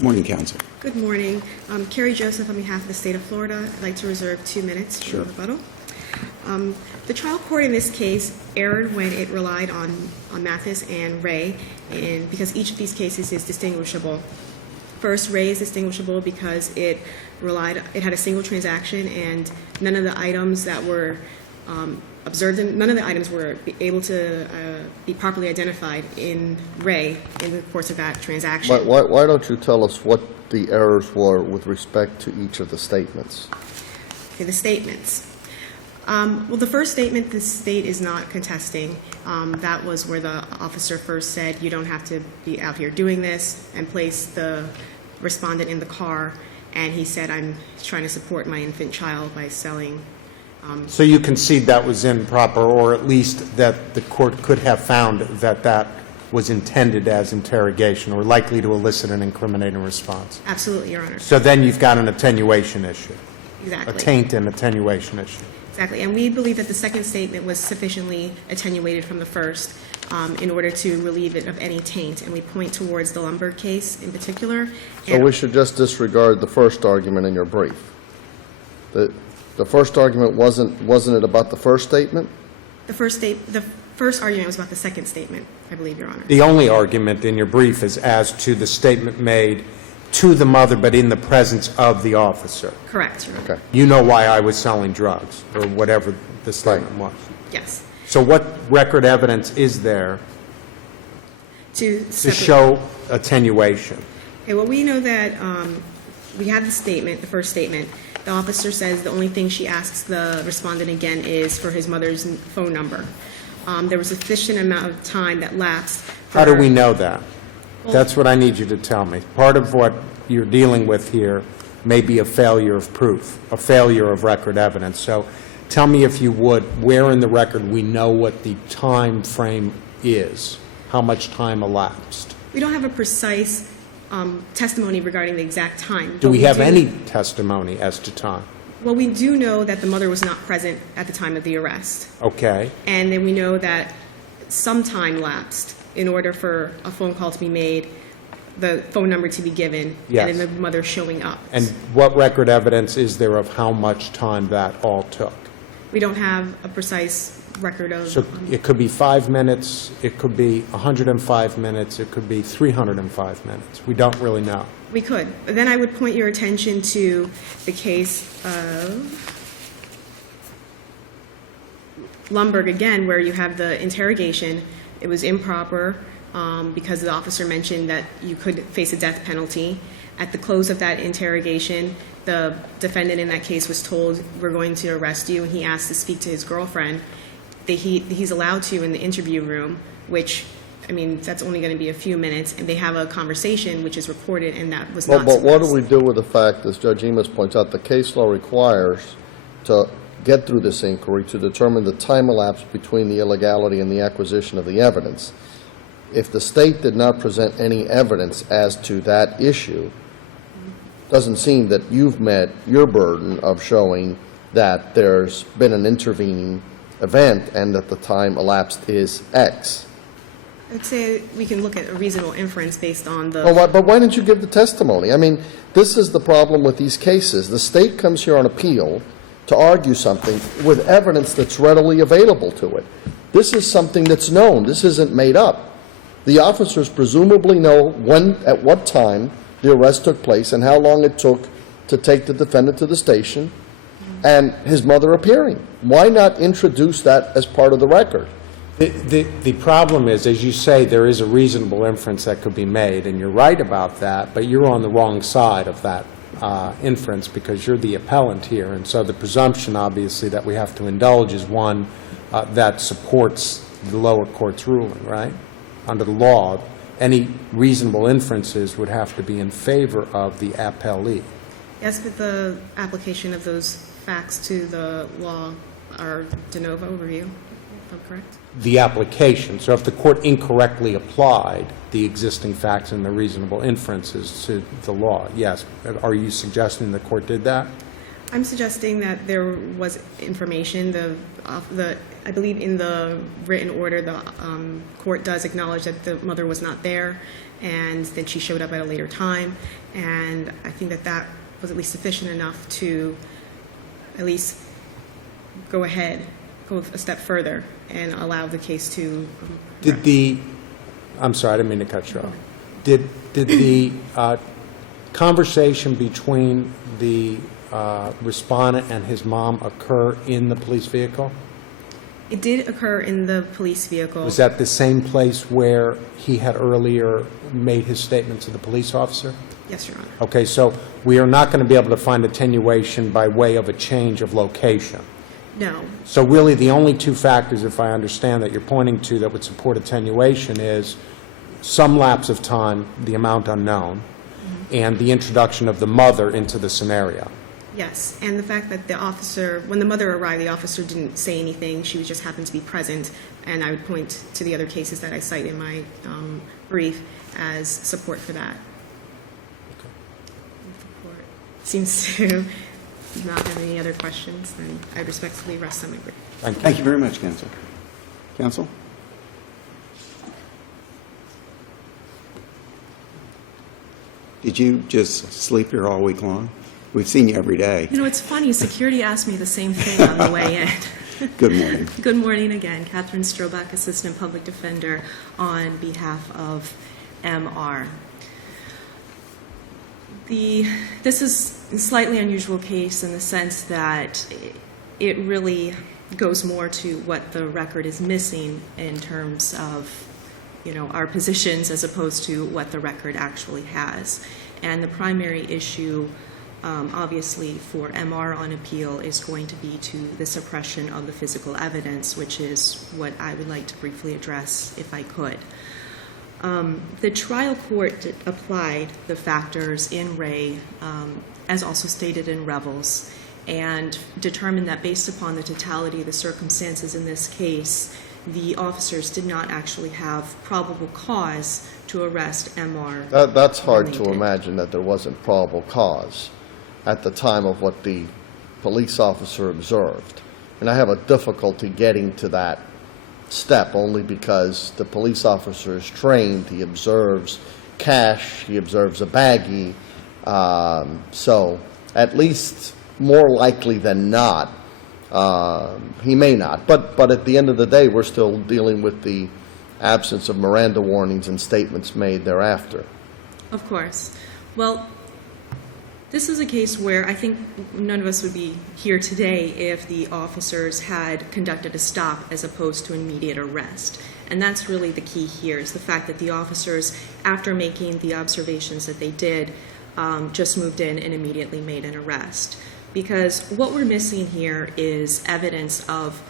Morning, counsel. Good morning. Carrie Joseph on behalf of the state of Florida. I'd like to reserve 2 minutes for rebuttal. The trial court in this case erred when it relied on Mathis and Ray, and because each of these cases is distinguishable. First, Ray is distinguishable because it had a single transaction, and none of the items that were observed, none of the items were able to be properly identified in Ray in the course of that transaction. Why don't you tell us what the errors were with respect to each of the statements? Okay, the statements. Well, the first statement, the state is not contesting. That was where the officer first said, "You don't have to be out here doing this," and placed the respondent in the car. And he said, "I'm trying to support my infant child by selling." So you concede that was improper, or at least that the court could have found that that was intended as interrogation or likely to elicit an incriminating response? Absolutely, Your Honor. So then you've got an attenuation issue. Exactly. A taint and attenuation issue. Exactly, and we believe that the second statement was sufficiently attenuated from the first in order to relieve it of any taint, and we point towards the Lumber case in particular. So we should just disregard the first argument in your brief. The first argument wasn't it about the first statement? The first argument was about the second statement, I believe, Your Honor. The only argument in your brief is as to the statement made to the mother, but in the presence of the officer. Correct, Your Honor. Okay. You know why I was selling drugs, or whatever the statement was. Yes. So what record evidence is there To show attenuation? Okay, well, we know that we have the statement, the first statement. The officer says the only thing she asks the respondent again is for his mother's phone number. There was a sufficient amount of time that lapsed. How do we know that? Well, That's what I need you to tell me. Part of what you're dealing with here may be a failure of proof, a failure of record evidence. So tell me, if you would, where in the record we know what the time frame is, how much time elapsed. We don't have a precise testimony regarding the exact time. Do we have any testimony as to time? Well, we do know that the mother was not present at the time of the arrest. Okay. And then we know that some time lapsed in order for a phone call to be made, the phone number to be given, Yes. and then the mother showing up. And what record evidence is there of how much time that all took? We don't have a precise record of... So it could be 5 minutes, it could be 105 minutes, it could be 305 minutes. We don't really know. We could. But then I would point your attention to the case of Lumberg again, where you have the interrogation. It was improper because the officer mentioned that you could face a death penalty. At the close of that interrogation, the defendant in that case was told, "We're going to arrest you," and he asked to speak to his girlfriend. He's allowed to in the interview room, which, I mean, that's only going to be a few minutes, and they have a conversation which is recorded, and that was not But what do suppressed. we do with the fact, as Judge Emas points out, the case law requires to get through this inquiry to determine the time elapsed between the illegality and the acquisition of the evidence? If the state did not present any evidence as to that issue, doesn't seem that you've met your burden of showing that there's been an intervening event and that the time elapsed is X. I'd say we can look at a reasonable inference based on the... But why didn't you give the testimony? I mean, this is the problem with these cases. The state comes here on appeal to argue something with evidence that's readily available to it. This is something that's known. This isn't made up. The officers presumably know at what time the arrest took place and how long it took to take the defendant to the station and his mother appearing. Why not introduce that as part of the record? The problem is, as you say, there is a reasonable inference that could be made, and you're right about that, but you're on the wrong side of that inference because you're the appellant here, and so the presumption, obviously, that we have to indulge is one that supports the lower court's ruling, right? Under the law, any reasonable inferences would have to be in favor of the appellee. Yes, but the application of those facts to the law are de novo review, if I'm correct? The application. So if the court incorrectly applied the existing facts and the reasonable inferences to the law, yes. Are you suggesting the court did that? I'm suggesting that there was information, I believe in the written order, the court does acknowledge that the mother was not there, and that she showed up at a later time, and I think that that was at least sufficient enough to at least go ahead, go a step further, and allow the case to... I'm sorry, I didn't mean to cut you off. Did the conversation between the respondent and his mom occur in the police vehicle? It did occur in the police vehicle. Was that the same place where he had earlier made his statement to the police officer? Yes, Your Honor. Okay, so we are not going to be able to find attenuation by way of a change of location. No. So really, the only two factors, if I understand, that you're pointing to that would support attenuation is some lapse of time, the amount unknown, and the introduction of the mother into the scenario. Yes, and the fact that the officer, when the mother arrived, the officer didn't say anything. She just happened to be present, and I would point to the other cases that I cite in my brief as support for that. Okay. If the court seems to not have any other questions, then I respectfully rest on my brief. Thank you very much, counsel. Counsel? Did you just sleep here all week long? We've seen you every day. You know, it's funny. Security asked me the same thing on the way in. Good morning. Good morning again. Catherine Stroback, Assistant Public Defender on behalf of MR. This is a slightly unusual case in the sense that it really goes more to what the record is missing in terms of, you know, our positions as opposed to what the record actually has. And the primary issue, obviously, for MR on appeal is going to be to the suppression of the physical evidence, which is what I would like to briefly address if I could. The trial court applied the factors in Ray, as also stated in Revels, and determined that based upon the totality of the circumstances in this case, the officers did not actually have probable cause to arrest MR. That's hard to imagine that there wasn't probable cause at the time of what the police officer observed. And I have a difficulty getting to that step only because the police officer is trained. He observes cash, he observes a baggie. So at least more likely than not, he may not. But at the end of the day, we're still dealing with the absence of Miranda warnings and statements made thereafter. Of course. Well, this is a case where I think none of us would be here today if the officers had conducted a stop as opposed to an immediate arrest. And that's really the key here, is the fact that the officers, after making the observations that they did, just moved in and immediately made an arrest. Because what we're missing here is evidence of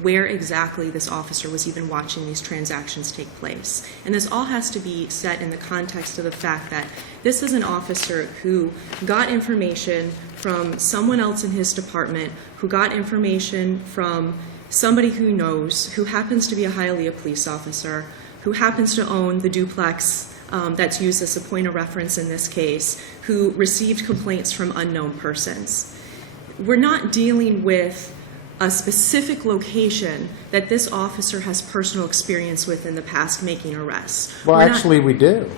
where exactly this officer was even watching these transactions take place. And this all has to be set in the context of the fact that this is an officer who got information from someone else in his department, who got information from somebody who knows, who happens to be a highly a police officer, who happens to own the duplex that's used as a point of reference in this case, who received complaints from unknown persons. We're not dealing with a specific location that this officer has personal experience with in the past making arrests. Well, actually, we do.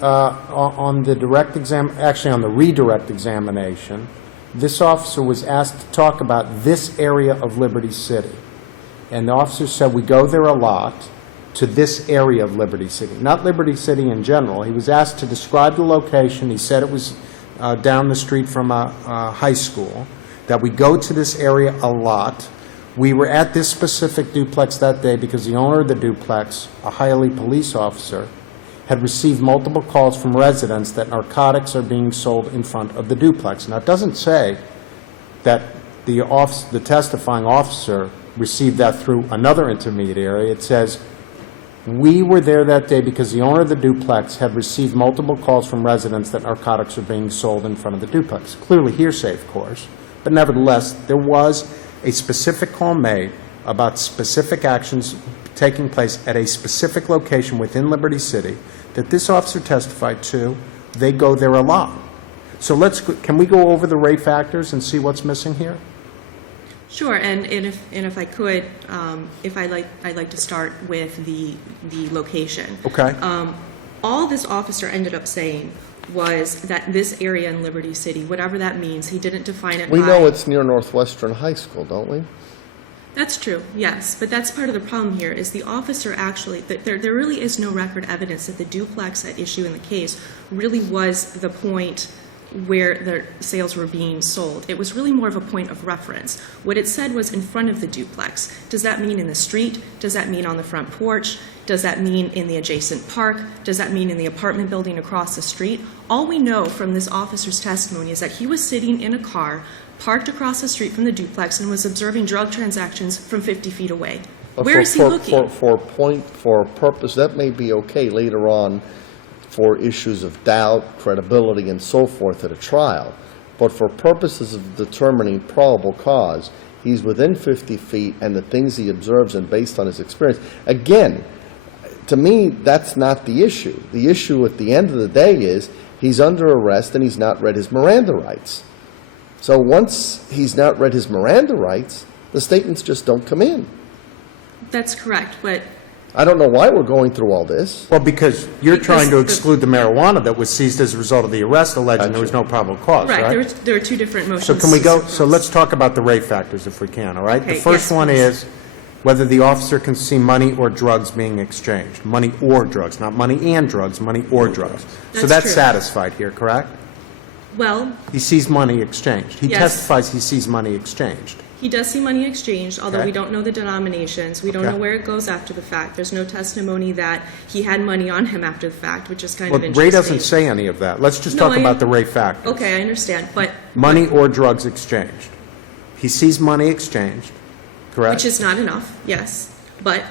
On the redirect examination, this officer was asked to talk about this area of Liberty City. And the officer said, we go there a lot to this area of Liberty City, not Liberty City in general. He was asked to describe the location. He said it was down the street from a high school, that we go to this area a lot. We were at this specific duplex that day because the owner of the duplex, a highly police officer, had received multiple calls from residents that narcotics are being sold in front of the duplex. Now, it doesn't say that the testifying officer received that through another intermediary. It says, we were there that day because the owner of the duplex had received multiple calls from residents that narcotics are being sold in front of the duplex. Clearly hearsay, of course. But nevertheless, there was a specific call made about specific actions taking place at a specific location within Liberty City that this officer testified to. They go there a lot. So can we go over the Ray factors and see what's missing here? Sure, and if I could, I'd like to start with the location. Okay. All this officer ended up saying was that this area in Liberty City, whatever that means, he didn't define it by... We know it's near Northwestern High School, don't we? That's true, yes, but that's part of the problem here, is the officer actually, there really is no record evidence that the duplex at issue in the case really was the point where the sales were being sold. It was really more of a point of reference. What it said was in front of the duplex. Does that mean in the street? Does that mean on the front porch? Does that mean in the adjacent park? Does that mean in the apartment building across the street? All we know from this officer's testimony is that he was sitting in a car parked across the street from the duplex and was observing drug transactions from 50 feet away. Where is he looking? For purpose, that may be okay later on for issues of doubt, credibility, and so forth at a trial. But for purposes of determining probable cause, he's within 50 feet, and the things he observes and based on his experience. Again, to me, that's not the issue. The issue at the end of the day is he's under arrest and he's not read his Miranda rights. So once he's not read his Miranda rights, the statements just don't come in. That's correct, but... I don't know why we're going through all this. Well, because you're trying to exclude the marijuana that was seized as a result of the arrest, alleging there was no probable cause, right? Right, there are two different motions. So can we go, so let's talk about the Ray factors if we can, all right? Okay, The first yes, one please. is whether the officer can see money or drugs being exchanged. Money or drugs, not money and drugs, money or drugs. So That's that's true. satisfied here, correct? Well, He sees money exchanged. He Yes. testifies he sees money exchanged. he does see money exchanged, although Okay. we don't know the denominations. We don't Okay. know where it goes after the fact. There's no testimony that he had money on him after the fact, which is kind Well, of interesting. Ray doesn't say any of that. Let's just No, talk about the Ray factors. Okay, I understand, but... Money or drugs exchanged. He sees money exchanged, correct? Which is not enough, yes, but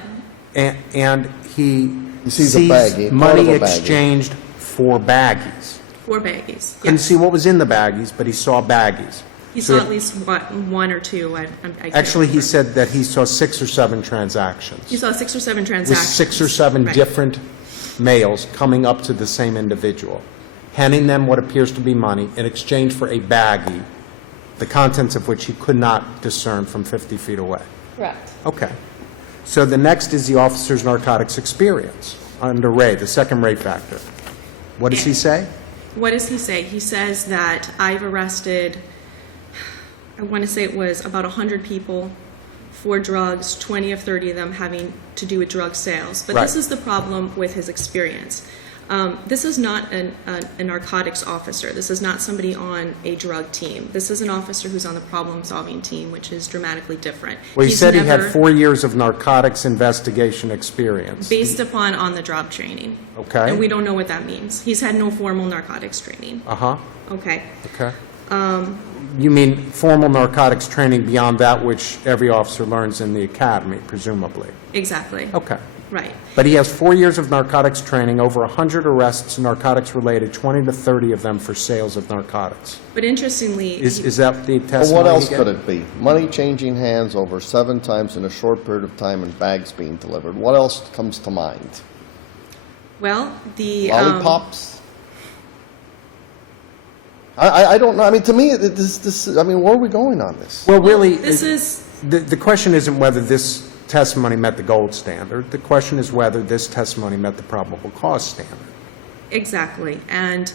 And he sees a baggie, part money of a baggie. exchanged for baggies. 4 baggies, Couldn't yes. see what was in the baggies, but he saw baggies. He So saw at least one or two. I can't Actually, he remember. said that he saw 6 or 7 transactions. He saw 6 or 7 With transactions. 6 or 7 Right. different males coming up to the same individual, handing them what appears to be money in exchange for a baggie, the contents of which he could not discern from 50 feet away. Correct. Okay. So the next is the officer's narcotics experience under Ray, the second Ray factor. What does he say? What does he say? He says that I've arrested, I want to say it was about 100 people for drugs, 20 of 30 of them having to do with drug sales. But Right. this is the problem with his experience. This is not a narcotics officer. This is not somebody on a drug team. This is an officer who's on the problem-solving team, which is dramatically different. Well, he He's said he had never- 4 years of narcotics investigation experience. Based upon on-the-job training. Okay. And we don't know what that means. He's had no formal narcotics training. Uh-huh, Okay. okay. You mean formal narcotics training beyond that which every officer learns in the academy, presumably? Exactly. Okay. Right. But he has 4 years of narcotics training, over 100 arrests, narcotics-related, 20 to 30 of them for sales of narcotics. But interestingly, Is that the Well, testimony? what else he could gave? it be? Money changing hands over 7 times in a short period of time and bags being delivered. What else comes to mind? well, the Lollipops? I don't know. I mean, to me, I mean, where are we going on this? Well, really, this is the question isn't whether this testimony met the gold standard. The question is whether this testimony met the probable cause standard. exactly, and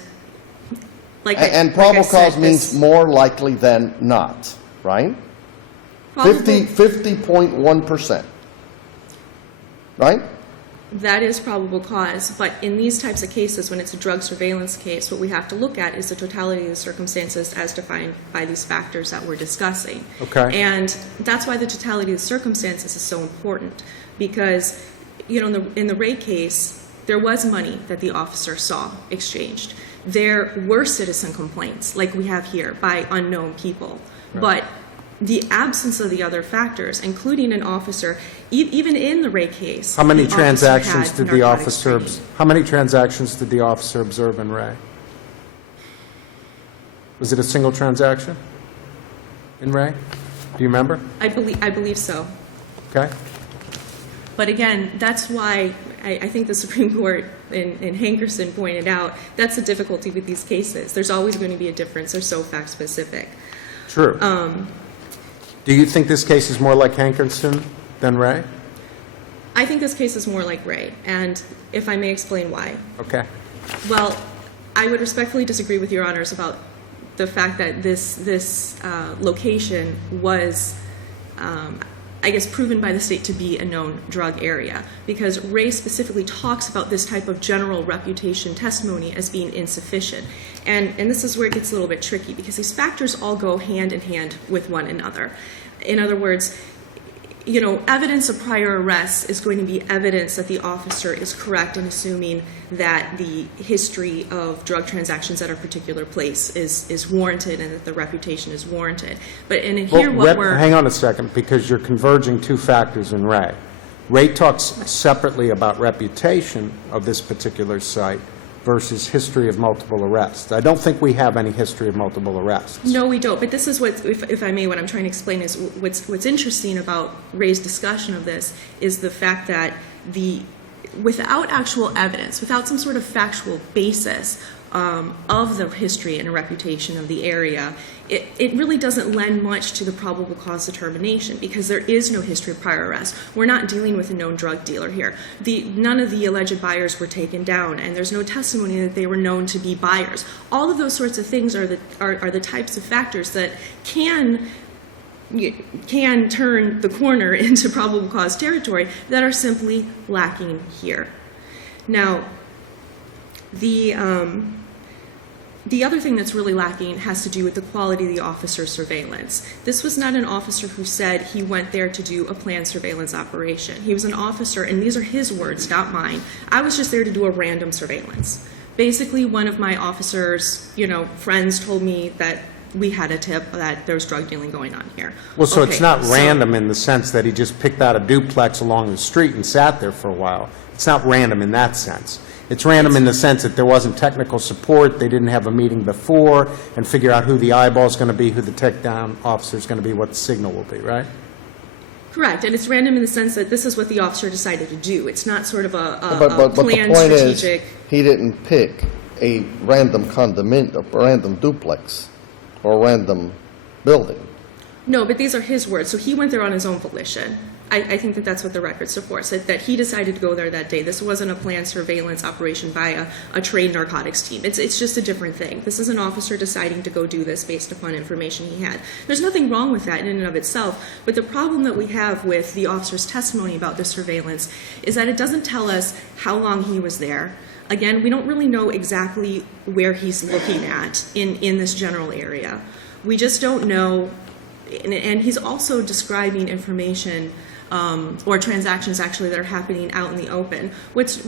And like probable I said, cause means more likely than not, right? 50.1%. Right? That is probable cause, but in these types of cases, when it's a drug surveillance case, what we have to look at is the totality of the circumstances as defined by these factors that we're discussing. Okay. And that's why the totality of the circumstances is so important, because, you know, in the Ray case, there was money that the officer saw exchanged. There were citizen complaints, like we have here, by unknown people. But the absence of the other factors, including an officer, even in the Ray case, How many the officer transactions had did the narcotics officer? training. How many transactions did the officer observe in Ray? Was it a single transaction in Ray? Do you remember? I believe so. Okay. But again, that's why I think the Supreme Court in Hankerson pointed out that's the difficulty with these cases. There's always going to be a difference. They're so fact-specific. True. Do you think this case is more like Hankerson than Ray? I think this case is more like Ray, and if I may explain why. Okay. Well, I would respectfully disagree with Your Honors about the fact that this location was, I guess, proven by the state to be a known drug area, because Ray specifically talks about this type of general reputation testimony as being insufficient. And this is where it gets a little bit tricky, because these factors all go hand in hand with one another. In other words, you know, evidence of prior arrests is going to be evidence that the officer is correct in assuming that the history of drug transactions at a particular place is warranted and that the reputation is warranted. But in here, hang on a second, because you're converging two factors in Ray. Ray talks separately about reputation of this particular site versus history of multiple arrests. I don't think we have any history of multiple arrests. No, we don't. But this is what, if I may, what I'm trying to explain is what's interesting about Ray's discussion of this is the fact that without actual evidence, without some sort of factual basis of the history and reputation of the area, it really doesn't lend much to the probable cause determination, because there is no history of prior arrests. We're not dealing with a known drug dealer here. None of the alleged buyers were taken down, and there's no testimony that they were known to be buyers. All of those sorts of things are the types of factors that can turn the corner into probable cause territory that are simply lacking here. Now, the other thing that's really lacking has to do with the quality of the officer's surveillance. This was not an officer who said he went there to do a planned surveillance operation. He was an officer, and these are his words, not mine. I was just there to do a random surveillance. Basically, one of my officers, friends told me that we had a tip that there was drug dealing going on here. Well, so it's not random in the sense that he just picked out a duplex along the street and sat there for a while. It's not random in that sense. It's random in the sense that there wasn't technical support, they didn't have a meeting before and figure out who the eyeball is going to be, who the takedown officer is going to be, what the signal will be, right? Correct, and it's random in the sense that this is what the officer decided to do. It's not sort of a But the planned point strategic. is, he didn't pick a random condominium, a random duplex, or a random building. No, but these are his words. So he went there on his own volition. I think that that's what the record supports, that he decided to go there that day. This wasn't a planned surveillance operation by a trained narcotics team. It's just a different thing. This is an officer deciding to go do this based upon information he had. There's nothing wrong with that in and of itself, but the problem that we have with the officer's testimony about this surveillance is that it doesn't tell us how long he was there. Again, we don't really know exactly where he's looking at in this general area. We just don't know, and he's also describing information or transactions actually that are happening out in the open. What's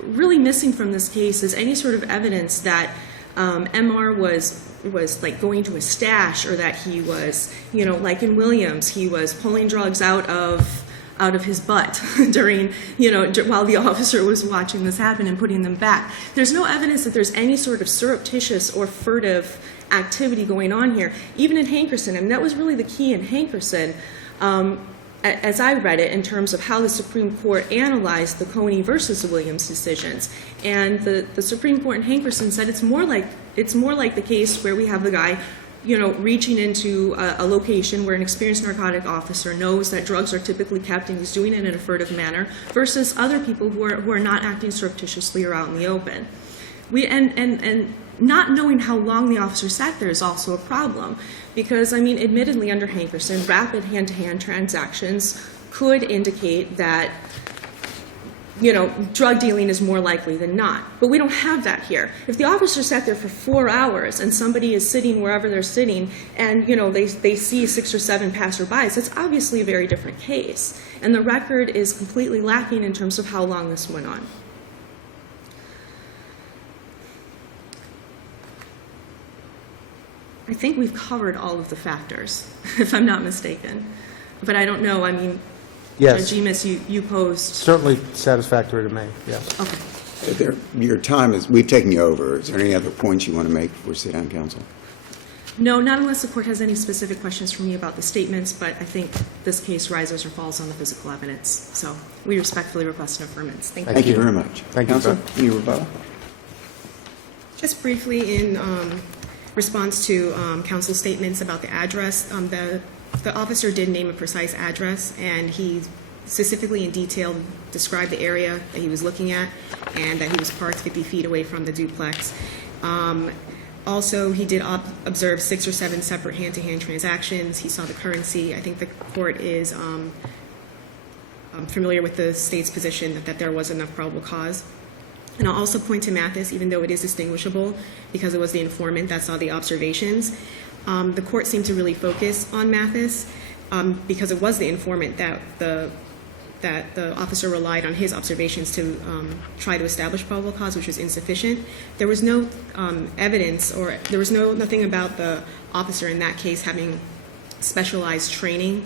really missing from this case is any sort of evidence that MR was like going to a stash, or that he was, like in Williams, he was pulling drugs out of his butt during, while the officer was watching this happen and putting them back. There's no evidence that there's any sort of surreptitious or furtive activity going on here. Even in Hankerson, and that was really the key in Hankerson, as I read it, in terms of how the Supreme Court analyzed the Coney versus Williams decisions. And the Supreme Court in Hankerson said it's more like the case where we have the guy reaching into a location where an experienced narcotic officer knows that drugs are typically kept, and he's doing it in a furtive manner, versus other people who are not acting surreptitiously or out in the open. And not knowing how long the officer sat there is also a problem, because, admittedly under Hankerson, rapid hand-to-hand transactions could indicate that drug dealing is more likely than not. But we don't have that here. If the officer sat there for 4 hours and somebody is sitting wherever they're sitting and, they see 6 or 7 passerbys, that's obviously a very different case. And the record is completely lacking in terms of how long this went on. I think we've covered all of the factors, if I'm not mistaken. But I don't know, Yes. Judge Emis, you posed. Certainly satisfactory to me, yes. Okay. Your time is, we've taken you over. Is there any other points you want to make before we sit down, counsel? No, not unless the court has any specific questions for me about the statements, but I think this case rises or falls on the physical evidence. So we respectfully request an affirmance. Thank you. Thank you very much. Thank you, Counsel, sir. any rebuttal? Just briefly, in response to counsel's statements about the address, the officer did name a precise address, and he specifically in detail described the area that he was looking at and that he was parked 50 feet away from the duplex. Also, he did observe 6 or 7 separate hand-to-hand transactions. He saw the currency. I think the court is familiar with the state's position that there was enough probable cause. And I'll also point to Mathis, even though it is distinguishable because it was the informant that saw the observations. The court seemed to really focus on Mathis because it was the informant that the officer relied on his observations to try to establish probable cause, which was insufficient. There was no evidence, or there was nothing about the officer in that case having specialized training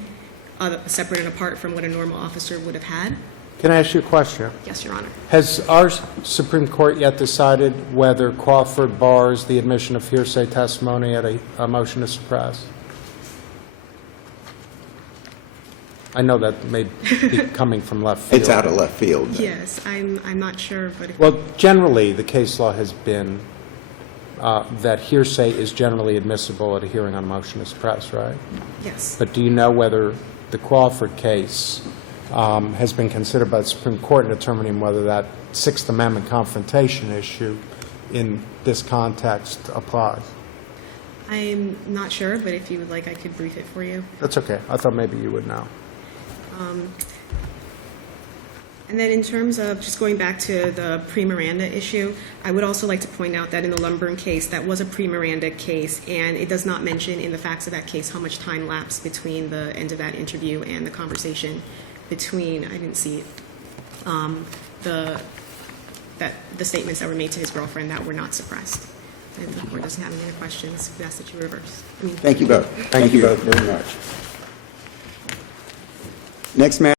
separate and apart from what a normal officer would have had. Can I ask you a question? Yes, Your Honor. Has our Supreme Court yet decided whether Crawford bars the admission of hearsay testimony at a motion to suppress? I know that may be coming from left field. It's out of left field. Yes, I'm not sure, but if Well, generally, the case law has been that hearsay is generally admissible at a hearing on a motion to suppress, right? yes. But do you know whether the Crawford case has been considered by the Supreme Court in determining whether that Sixth Amendment confrontation issue in this context applies? I'm not sure, but if you would like, I could brief it for you. That's okay. I thought maybe you would know. And then in terms of just going back to the pre-Miranda issue, I would also like to point out that in the Lumburn case, that was a pre-Miranda case, and it does not mention in the facts of that case how much time lapsed between the end of that interview and the conversation between, I didn't see it, the statements that were made to his girlfriend that were not suppressed. And if the court doesn't have any other questions, we ask that you reverse. Thank you both. Thank you both very much. Next matter.